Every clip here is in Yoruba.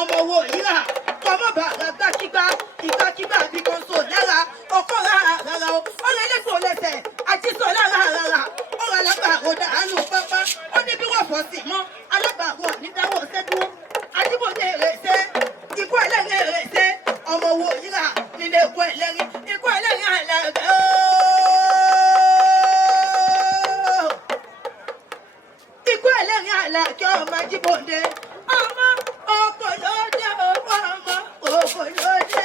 ọmọ wo ìyá kọ́mọ́ bàrà gbàkígbà ìgbàkígbà bí kan so lára ọkọ̀ rárá o ọ̀rẹ́ lẹ́kọ̀ọ́ lẹ́sẹ̀ àti sọ lára ọ̀rọ̀ alábàárò dànù pápá ó ní bí wọ́n fọ́ sí mọ́ alábàárò nídáwọ́ sẹ́dúró àdìbòdè rèsé ikú ẹlẹ́rìn rèsé ọmọ wo ìyá nílé ikú ẹlẹ́rìn àlàgà ikú ẹlẹ́rìn àlàkẹ́ ọmọ àdìbòdè ọmọ òkòlódé ọmọ òkòlódé.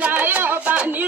Jaya ọba ní